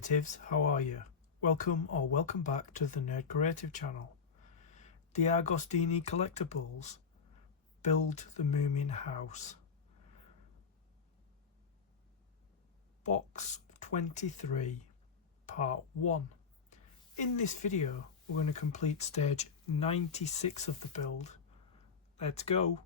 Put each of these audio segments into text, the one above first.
creatives, how are you? Welcome back to the Nerd Creative channel. DeAgostini Collectibles build the Moomin house. Box 23 part 1. In this video we're going to complete stage 96 of the build. Let's go.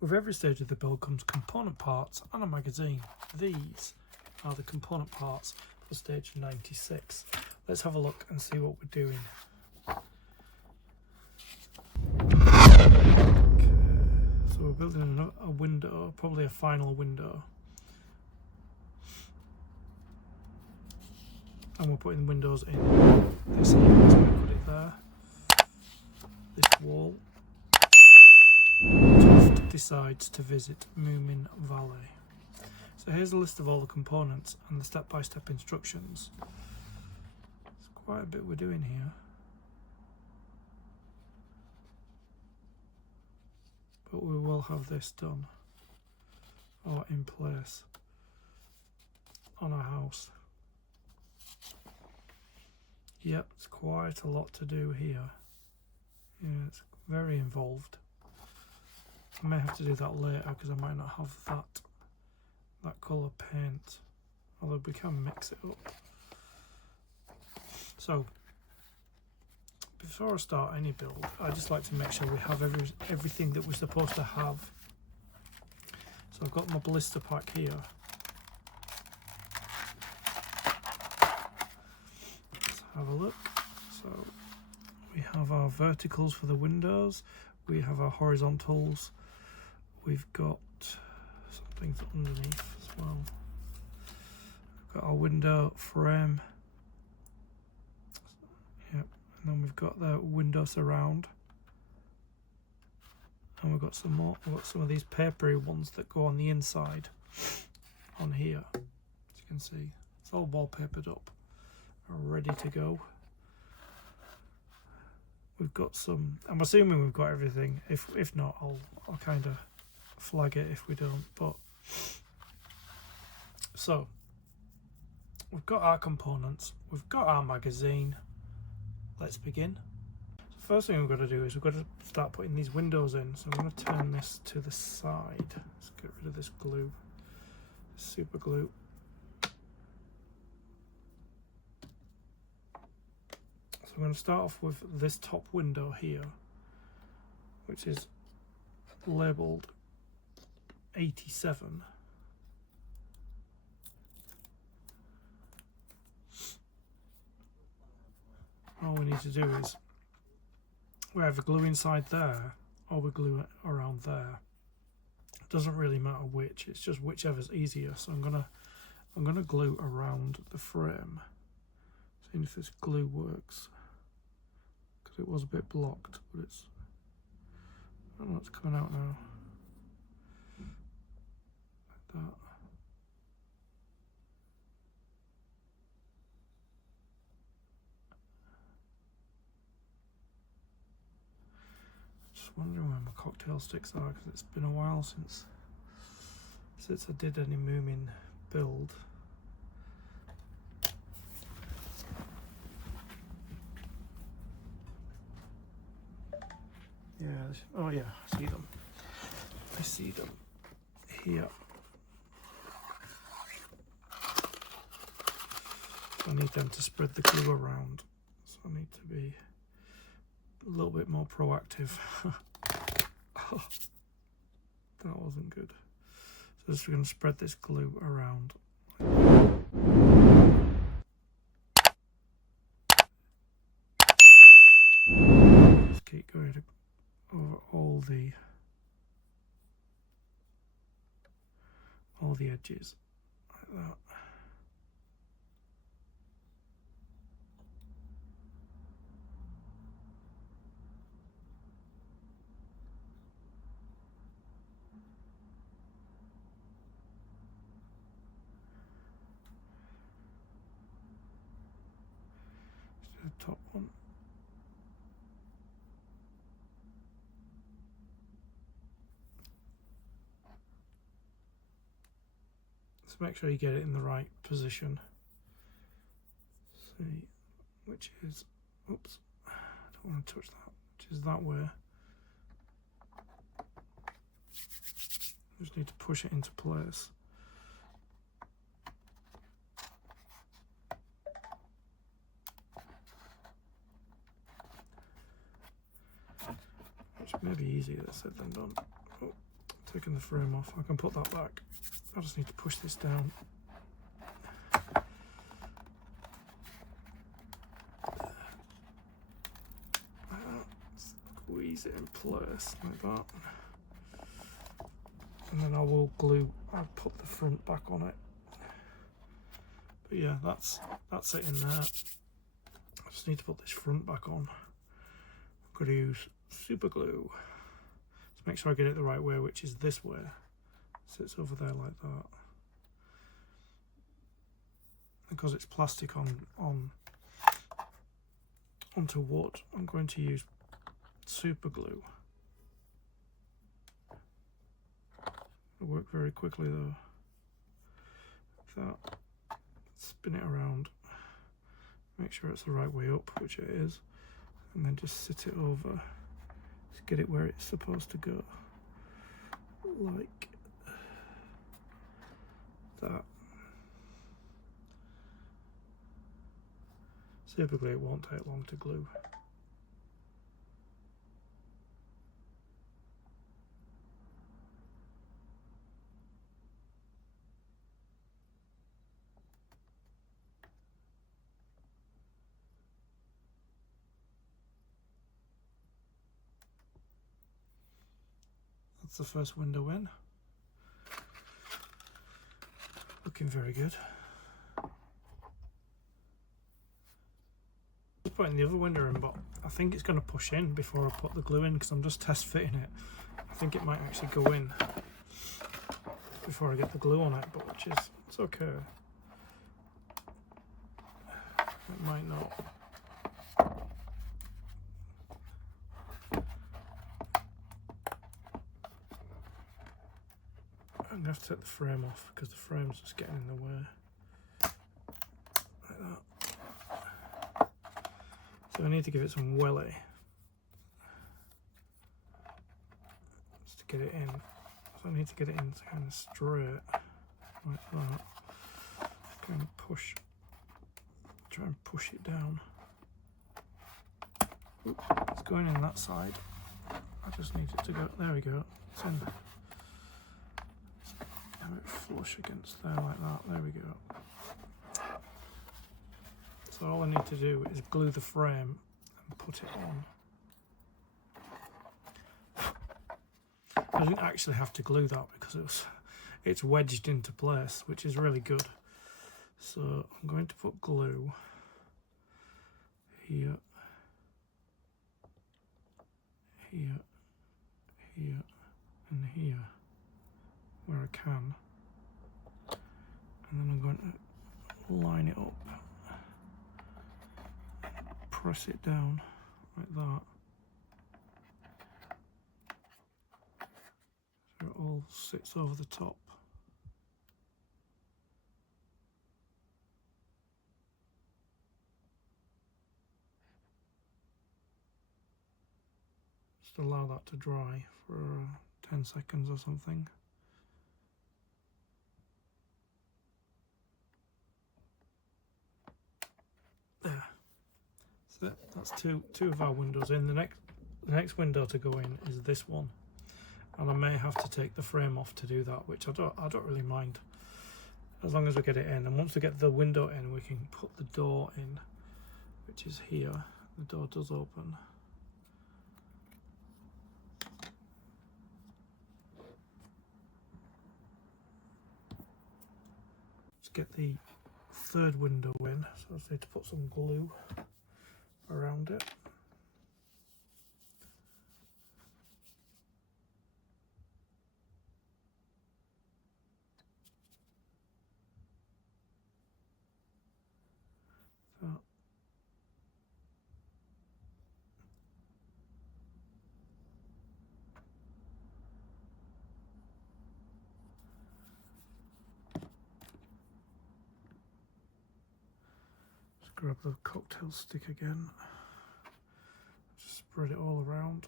With every stage of the build comes component parts and a magazine. These are the component parts for stage 96. Let's have a look and see what we're doing. Okay, so we're building a window, probably a final window. And we're putting windows in this here, so we put it there. This wall. Toft decides to visit Moomin Valley. So here's a list of all the components and the step-by-step instructions. There's quite a bit we're doing here. But we will have this done, or in place, on our house. Yep, it's quite a lot to do here. Yeah, it's very involved. I may have to do that later because I might not have that colour paint, although we can mix it up. So before I start any build, I just like to make sure we have everything that we're supposed to have. So I've got my blister pack here. Let's have a look. So we have our verticals for the windows, we have our horizontals, we've got some things underneath as well. We've got our window frame, yep, and then we've got the window surround, and we've got some more. We've got some of these papery ones that go on the inside on here. As you can see, it's all wallpapered up, ready to go. We've got some, I'm assuming we've got everything. If not, I'll kind of flag it if we don't. But so we've got our components, we've got our magazine. Let's begin. The first thing we've got to do is we've got to start putting these windows in. So I'm going to turn this to the side. Let's get rid of this glue, super glue. So I'm going to start off with this top window here, which is labelled 87. All we need to do is we either glue inside there or we glue it around there. It doesn't really matter which, it's just whichever's easier. So I'm gonna glue around the frame, seeing if this glue works. It was a bit blocked, but it's, I don't know, it's coming out now. Like that. Just wondering where my cocktail sticks are because it's been a while since I did any Moomin build. Yeah, oh yeah, I see them. I see them here. I need them to spread the glue around, so I need to be a little bit more proactive. Oh, that wasn't good. So just going to spread this glue around. Just keep going over all the edges like that. The top one. So make sure you get it in the right position. See which is, oops, I don't want to touch that, which is that way. Just need to push it into place. Which may be easier said than done. Oh, taken the frame off. I can put that back. I just need to push this down. Squeeze it in place like that. And then I will glue, I'll put the front back on it. But yeah, that's it in there. I just need to put this front back on. I'm going to use super glue to make sure I get it the right way, which is this way. Sits over there like that. Because it's plastic onto wood, I'm going to use super glue. It'll work very quickly though. Like that. Spin it around. Make sure it's the right way up, which it is. And then just sit it over. Just get it where it's supposed to go. Like that. Typically it won't take long to glue. That's the first window in. Looking very good. I'm putting the other window in, but I think it's going to push in before I put the glue in because I'm just test fitting it. I think it might actually go in before I get the glue on it, but it's okay. It might not. I'm going to have to take the frame off because the frame's just getting in the way. Like that. So I need to give it some welly. Just to get it in. So I need to get it in kind of straight. Like that. Kind of push. Try and push it down. Oops, it's going in that side. I just need it to go. There we go. It's in. Have it flush against there like that. There we go. So all I need to do is glue the frame and put it on. I didn't actually have to glue that because it's wedged into place, which is really good. So I'm going to put glue here, here, here, and here where I can, and then I'm going to line it up, press it down like that, so it all sits over the top. Just allow that to dry for 10 seconds or something. There. So that's two of our windows in. The next window to go in is this one, and I may have to take the frame off to do that, which I don't really mind, as long as we get it in. And once we get the window in, we can put the door in, which is here. The door does open. Let's get the third window in, so I just need to put some glue around it. So just grab the cocktail stick again, just spread it all around.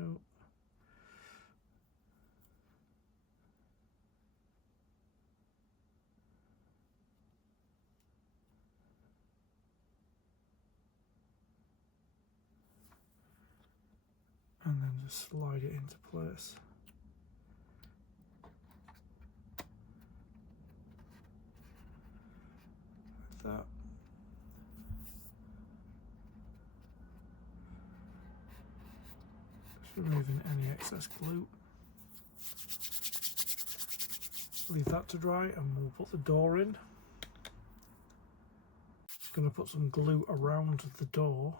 go. And then just slide it into place. Like that. Just removing any excess glue. Leave that to dry and we'll put the door in. Just going to put some glue around the door.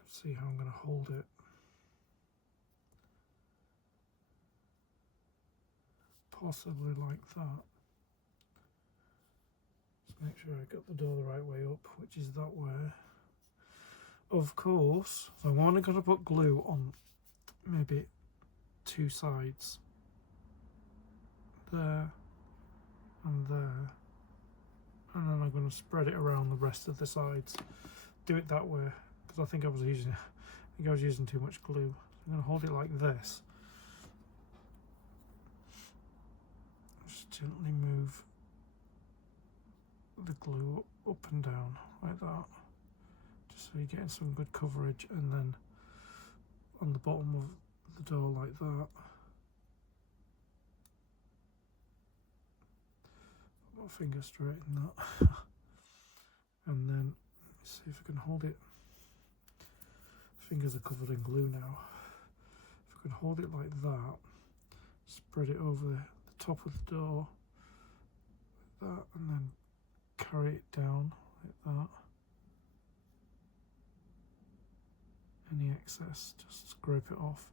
Just see how I'm going to hold it. Possibly like that. Just make sure I got the door the right way up, which is that way. Of course, so I'm only going to put glue on maybe 2 sides. There and there. And then I'm going to spread it around the rest of the sides. Do it that way, because I think I was using too much glue. I'm going to hold it like this. Just gently move the glue up and down like that, just so you're getting some good coverage, and then on the bottom of the door like that. Put my finger straight in that. And then see if I can hold it. Fingers are covered in glue now. If I can hold it like that, spread it over the top of the door like that, and then carry it down like that. Any excess, just scrape it off.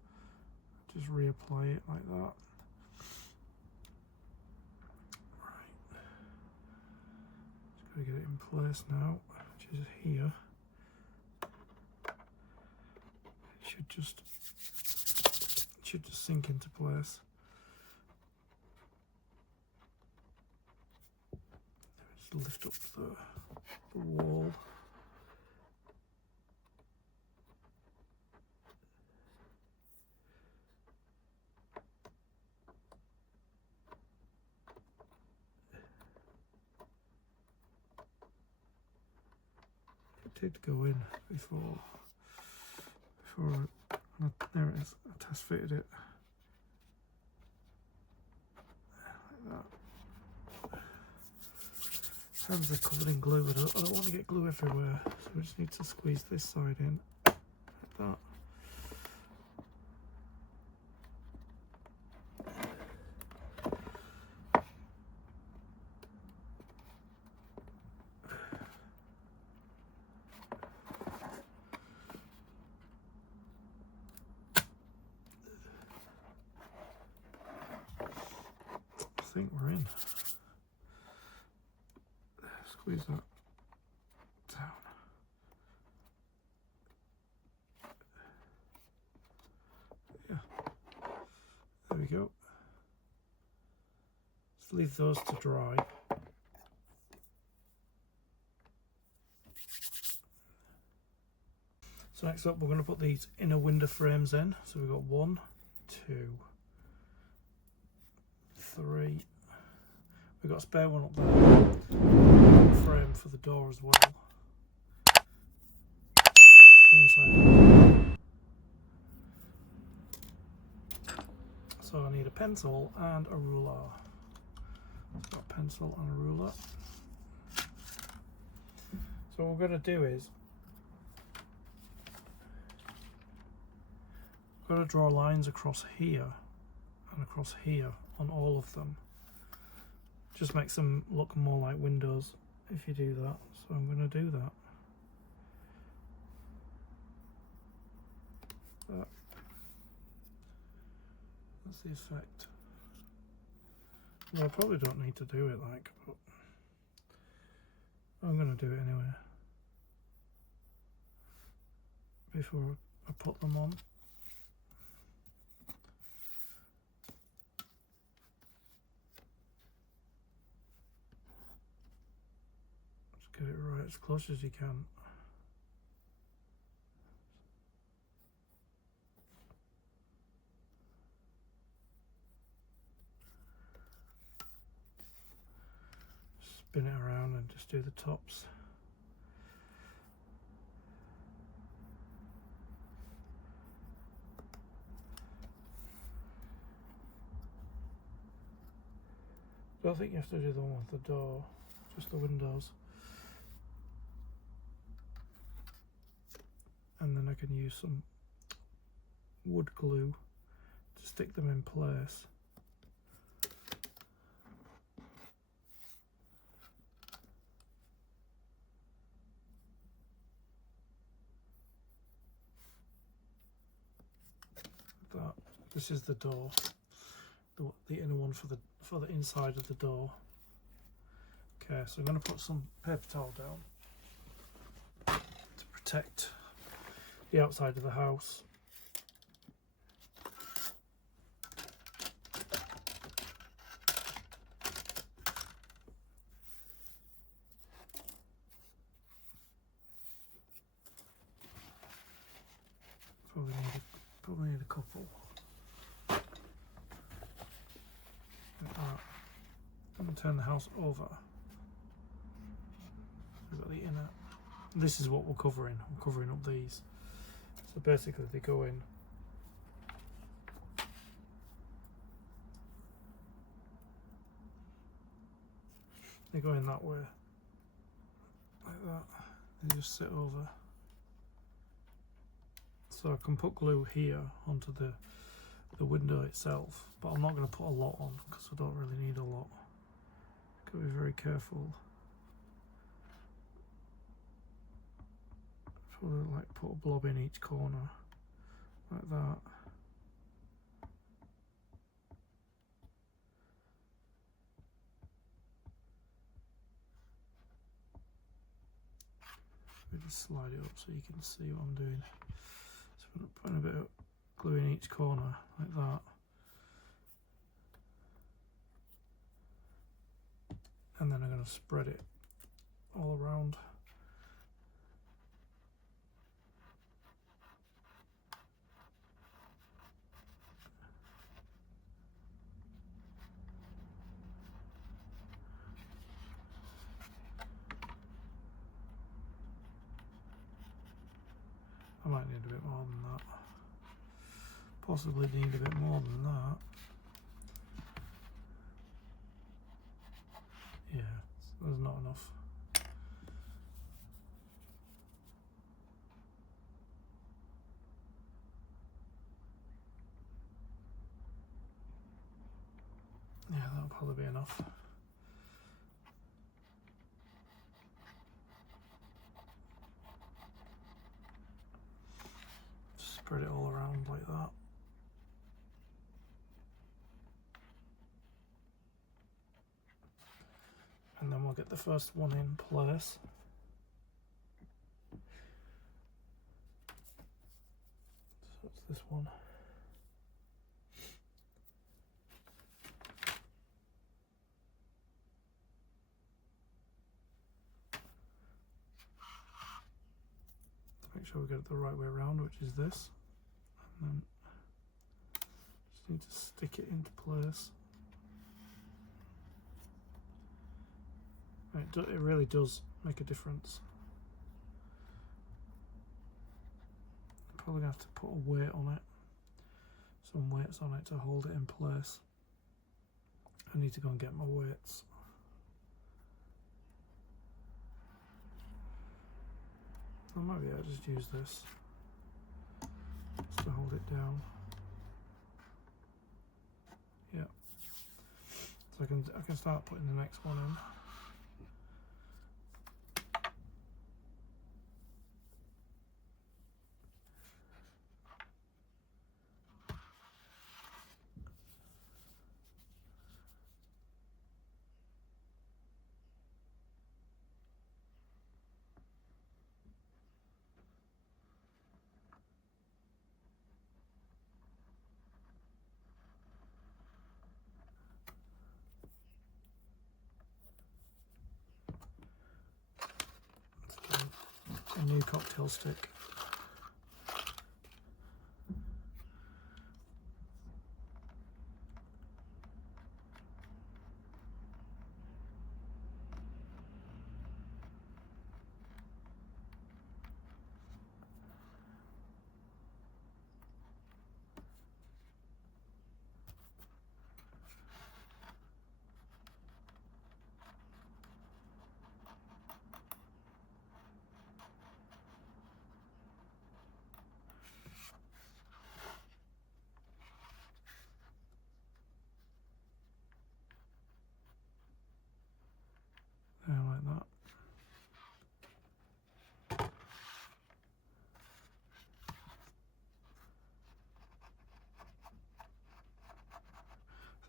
Just reapply it like that. Right. Just gotta get it in place now, which is here. It should just sink into place. Just lift up the wall. It did go in before there it is. I test fitted it like that. Hands are covered in glue. I don't want to get glue everywhere, so we just need to squeeze this side in like that. I think we're in. Squeeze that down. Yeah, there we go. Just leave those to dry. So next up, we're going to put these inner window frames in. So we've got 1, 2, 3. We've got a spare one up there. Frame for the door as well. The inside. So I need a pencil and a ruler. I've got a pencil and a ruler. So what we're going to do is we're going to draw lines across here and across here on all of them. Just makes them look more like windows if you do that. So I'm going to do that. That's the effect. Well, I probably don't need to do it like, but I'm going to do it anyway before I put them on. Get it right as close as you can. spin it around and just do the tops. I don't think you have to do the one with the door, just the windows. And then I can use some wood glue to stick them in place. That. This is the door, the inner one for the inside of the door. Okay, so I'm going to put some paper towel down to protect the outside of the house. Probably need a couple. Like that. I'm going to turn the house over. We've got the inner. This is what we're covering. I'm covering up these. So basically they go in. They go in that way. Like that. They just sit over. So I can put glue here onto the window itself, but I'm not going to put a lot on because I don't really need a lot. Got to be very careful. Probably like put a blob in each corner, like that. Maybe just slide it up so you can see what I'm doing. So I'm putting a bit of glue in each corner, like that. And then I'm going to spread it all around. I might need a bit more than that. Possibly need a bit more than that. Yeah, there's not enough. Yeah, that'll probably be enough. Spread it all around like that. And then we'll get the first one in place. So it's this one. To make sure we get it the right way around, which is this. And then just need to stick it into place. It really does make a difference. I'm probably going to have to put a weight on it, some weights on it to hold it in place. I need to go and get my weights. Or maybe I'll just use this just to hold it down. Yeah. So I can start putting the next one in. A new cocktail stick.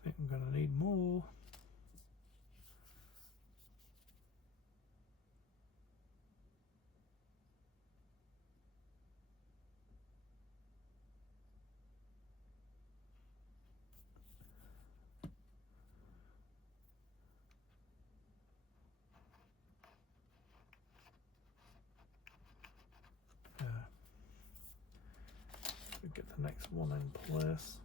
think I'm going to need more. Get the next one in place.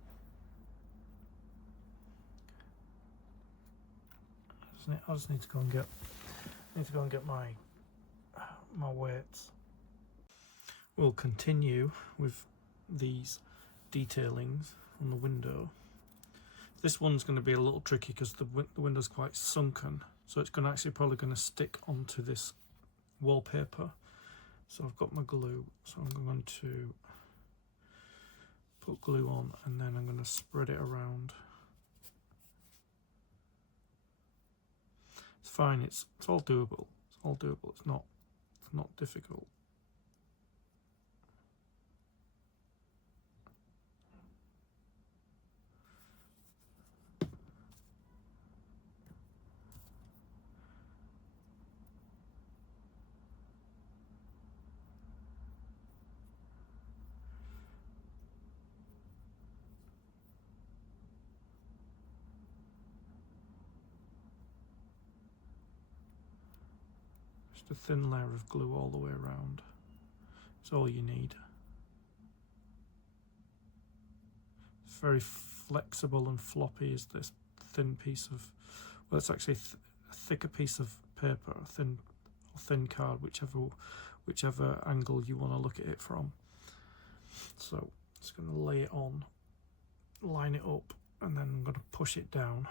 I just need to go and get my weights. We'll continue with these detailings on the window. This one's going to be a little tricky because the window's quite sunken, so it's going to actually probably going to stick onto this wallpaper. So I've got my glue, so I'm going to put glue on and then I'm going to spread it around. It's fine, it's all doable. It's all doable. It's not difficult. Just a thin layer of glue all the way around. It's all you need. It's very flexible and floppy is this thin piece of, well, it's actually a thicker piece of paper, a thin card, whichever angle you want to look at it from. So just going to lay it on, line it up, and then I'm going to push it down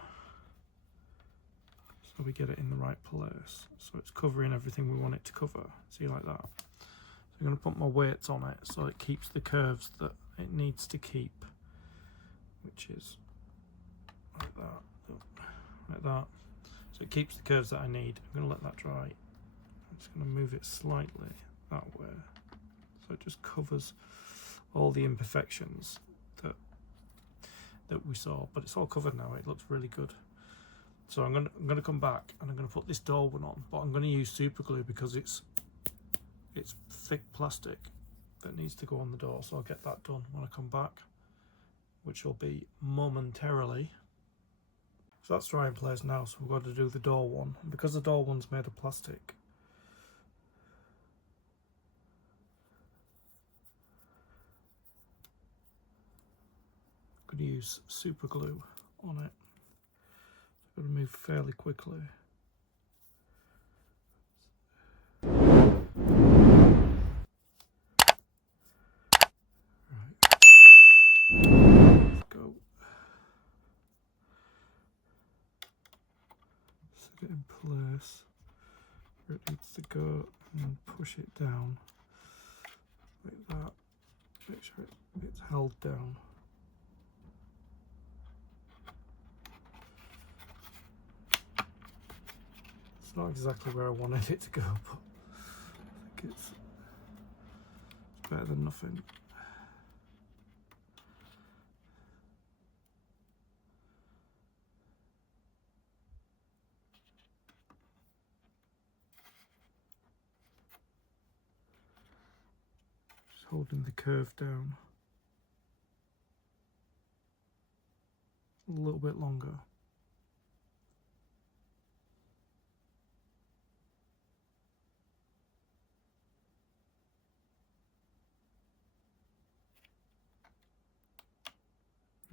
so we get it in the right place, so it's covering everything we want it to cover. See, like that. So I'm going to put my weights on it so it keeps the curves that it needs to keep, which is like that, like that. So it keeps the curves that I need. I'm going to let that dry. I'm just going to move it slightly that way, so it just covers all the imperfections that we saw, but it's all covered now. It looks really good. So I'm going to come back and I'm going to put this door one on, but I'm going to use super glue because it's thick plastic that needs to go on the door. So I'll get that done when I come back, which will be momentarily. So that's dry in place now, so we've got to do the door one. And because the door one's made of plastic, I'm going to use super glue on it. Got to move fairly quickly. Right. Let's go. Set it in place where it needs to go and then push it down like that. Make sure it's held down. It's not exactly where I wanted it to go, but I think it's better than nothing. Just holding the curve down a little bit longer.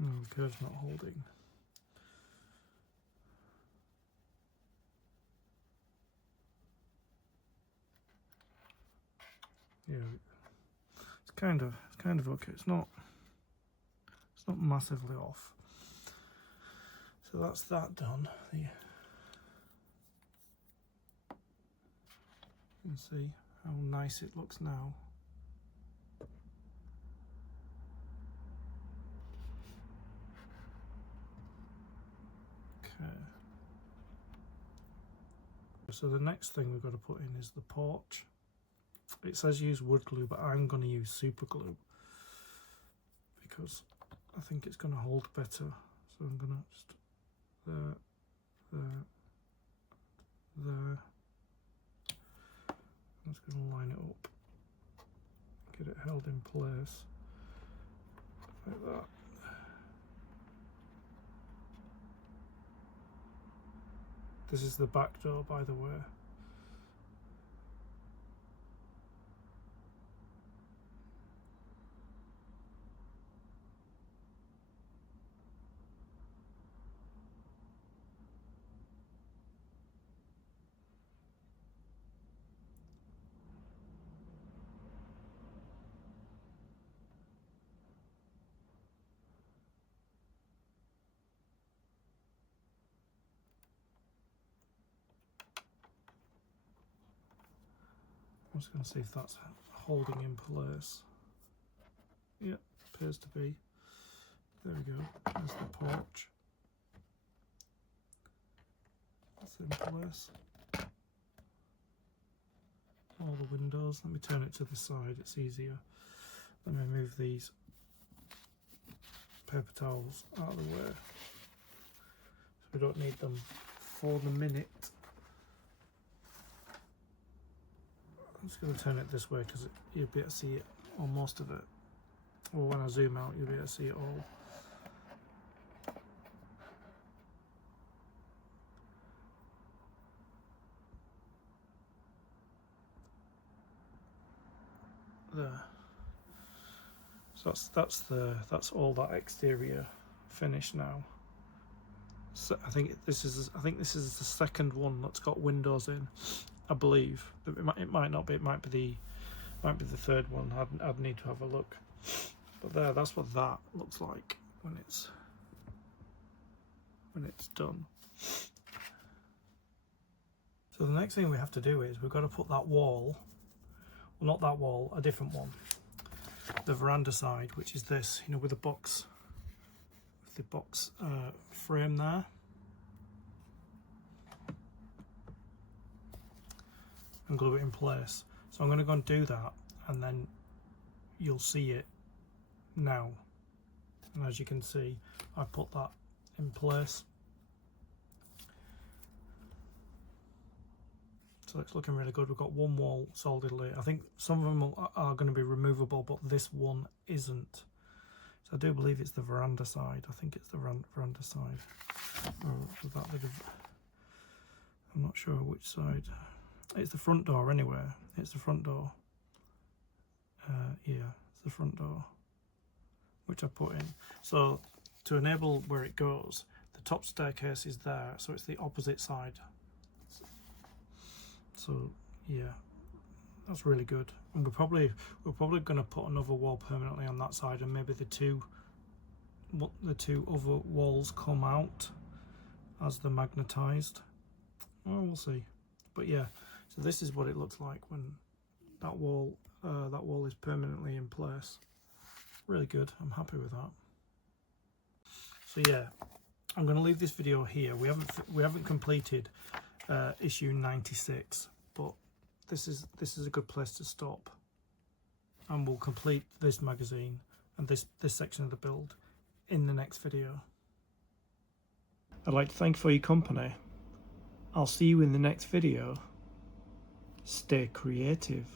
No, the curve's not holding. Yeah, it's kind of okay. It's not massively off. So that's that done. You can see how nice it looks now. Okay. So the next thing we've got to put in is the porch. It says use wood glue, but I'm going to use super glue because I think it's going to hold better. So I'm going to just there, there, there. I'm just going to line it up, get it held in place like that. This is the back door, by the way. I'm just going to see if that's holding in place. Yeah, appears to be. There we go. There's the porch. That's in place. All the windows. Let me turn it to the side, it's easier. Let me move these paper towels out of the way, so we don't need them for the minute. I'm just going to turn it this way because you'll be able to see it, or most of it. Or when I zoom out, you'll be able to see it all. There. So that's all that exterior finished now. So I think this is the second one that's got windows in. I believe it might not be. It might be the third one. I'd need to have a look. But that's what that looks like when it's done. So the next thing we have to do is we've got to put that wall, well, not that wall, a different one, the veranda side, which is this, you know, with the box frame there. And glue it in place. So I'm going to go and do that, and then you'll see it now. And as you can see, I put that in place. So it's looking really good. We've got one wall solidly. I think some of them are going to be removable, but this one isn't. So I do believe it's the veranda side. I think it's the veranda side. Or that bit of, I'm not sure which side. It's the front door anyway. It's the front door. Yeah, it's the front door, which I put in. So to enable where it goes, the top staircase is there, so it's the opposite side. So yeah, that's really good. And we're probably going to put another wall permanently on that side, and maybe the two other walls come out as they're magnetized. Well, we'll see. But yeah. So this is what it looks like when that wall is permanently in place. Really good. I'm happy with that. So yeah, I'm going to leave this video here. We haven't completed issue 96, but this is a good place to stop. And we'll complete this magazine and this section of the build in the next video. I'd like to thank you for your company. I'll see you in the next video. Stay creative.